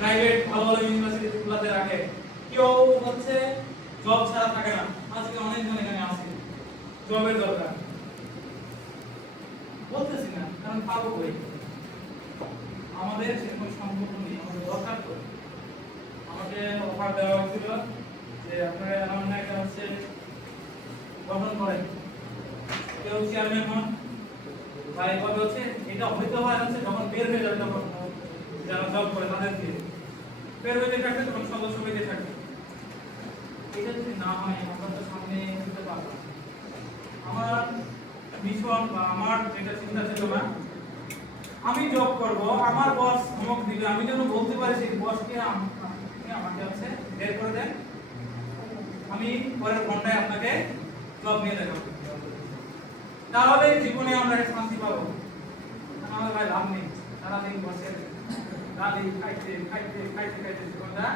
Private ভালো ভালো ইউনিভার্সিটিগুলোতে রাখে, কেউ হচ্ছে জব ছাড়া থাকে না। আজকে অনেকজন এখানে আছে, জবের দরকার, বলতেছি না কারণ পাবো কই, আমাদের সেরকম সম্ভব নেই, আমাদের দরকার তো। আমাকে অফার দেওয়া হয়েছিল যে আপনারা এমন একটা হচ্ছে গঠন করেন, কেউ চেয়ারম্যান হন বা এভাবে হচ্ছে, এটা হইতে হয় হচ্ছে যখন বের হয়ে যাবে, তখন যারা জব করে তাদের দিয়ে বের হয়ে থাকবে, তখন সদস্য হয়ে থাকবে। এটা যদি না হয় আমরা তো সামনে যেতে পারবো না। আমার মিশন বা আমার যেটা চিন্তা ছিল না, আমি জব করব, আমার বস ধমক দিবে, আমি যেন বলতে পারি সেই বসকে আমাকে হচ্ছে বের করে দেন, আমি পরের ঘন্টায় আপনাকে জব নিয়ে দেখাবো, তাহলে জীবনে আমরা শান্তি পাবো। আমাদের ভাই লাভ নেই, সারাদিন বসে গালি খাইতে খাইতে খাইতে খাইতে জীবনটা